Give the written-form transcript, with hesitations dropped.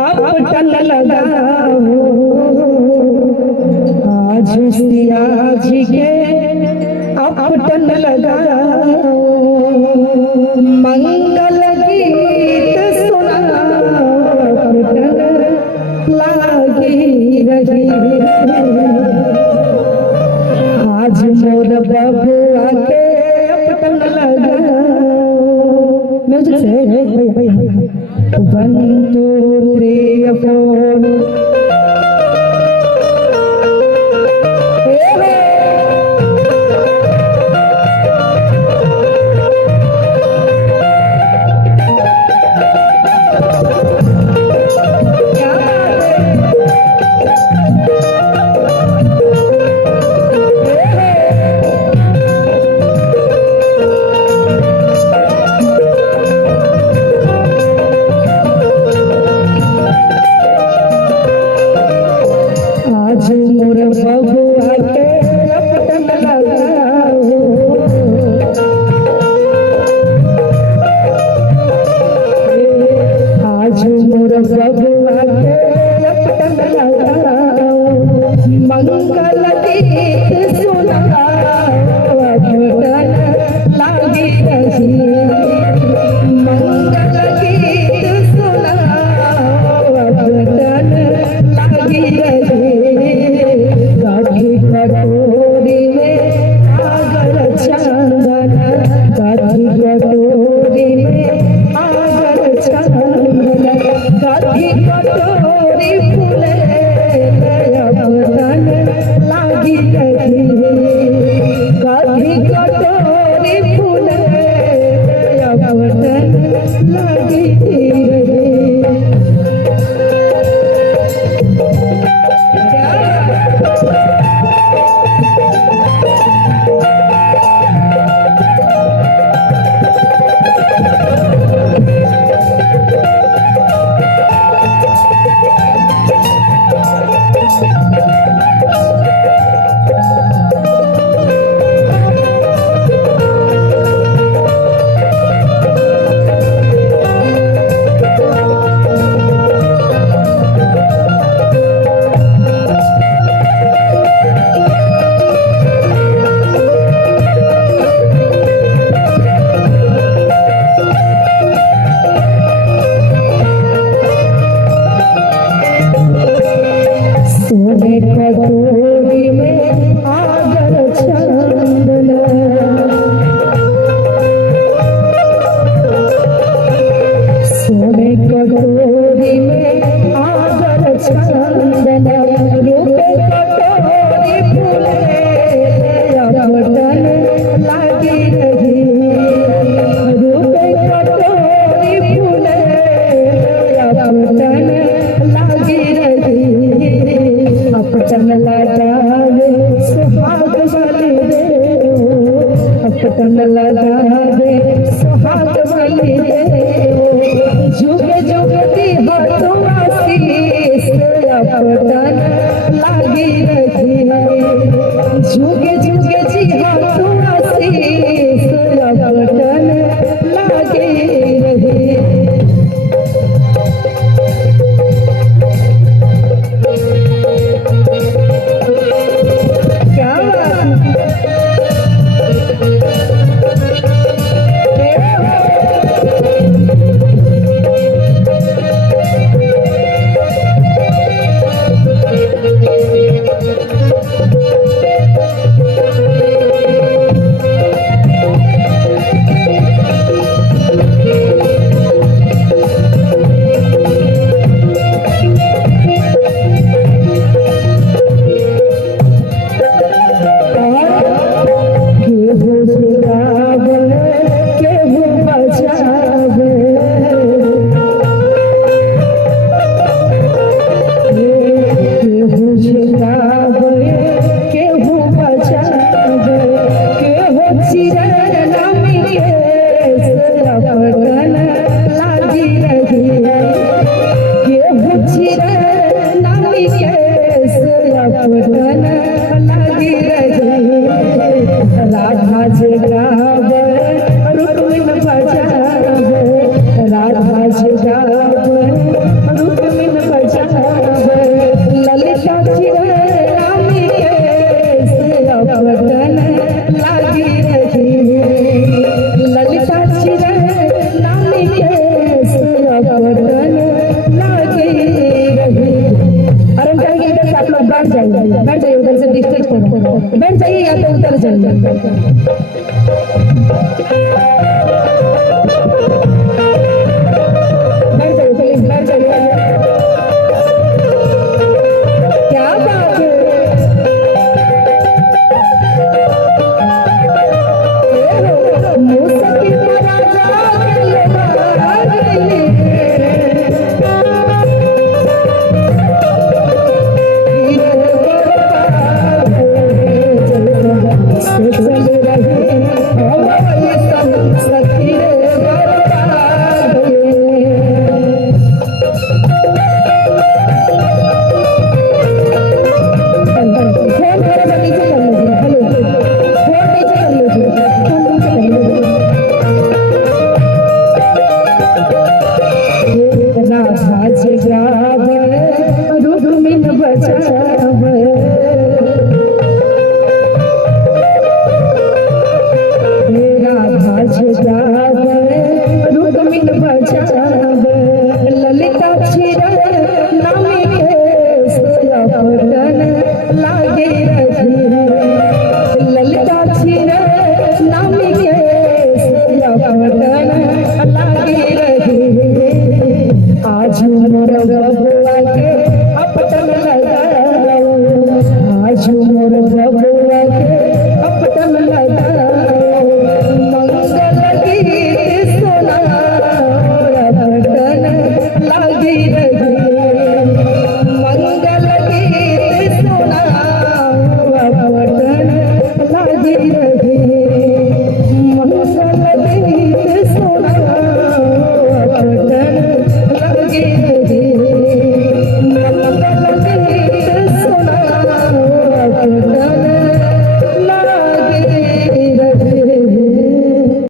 अपटन लगाओ आज सिया जी के अपटन लगाओ मंगल गीत सुनाओ अपटन लागी रही आज मोर बबुआ के अपटन लगाओ म्यूजिक से 1 2 3 4 मंगल गीत सुनाओ अपटन लागी रही मंगल गीत सुनाओ अपटन लागी रही काठी कटोरी में आगर चंदन काठी कटोरी में आगर चंदन काठी कटोरी फूले अपटन लागी रही काठी कटोरी फूले अपटन लागी रही कटोरी में आगर चंदन सोने कटोरी में आगर चंदन रूपे कटोरी फूले अपटन लागी रही रूपे कटोरी फूले अपटन लागी रही अपटन लगावे सुहाग वाली रे अपटन लगावे सुहाग वाली रे जुगे जुगती हाथों चलिए स्टेज पर बैठ जाइए या तो उतर जाइए। आज मोर